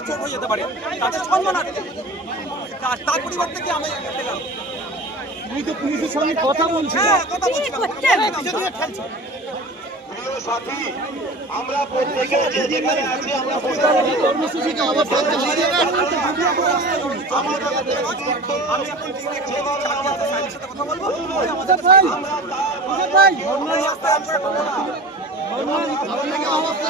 চোখ হয়ে যেতে পারে তাদের সম্মানার্থে তার পরিবর্তে কি আমি পেলাম তুমি তো পুলিশের সঙ্গে কথা বলছিলে। হ্যাঁ কথা সাথী আমরা প্রত্যেকে যে যেখানে আছি আমরা কর্মসূচিকে অবস্থান চালিয়ে যাবেন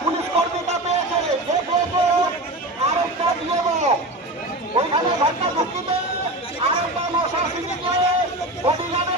পুলিশ কর্মীটা পেয়েছে আরেকটা দিয়ে দাও ওইখানে ঘটনা ঢুকিতে আরেকটা মশা বডিগার্ডের দিয়ে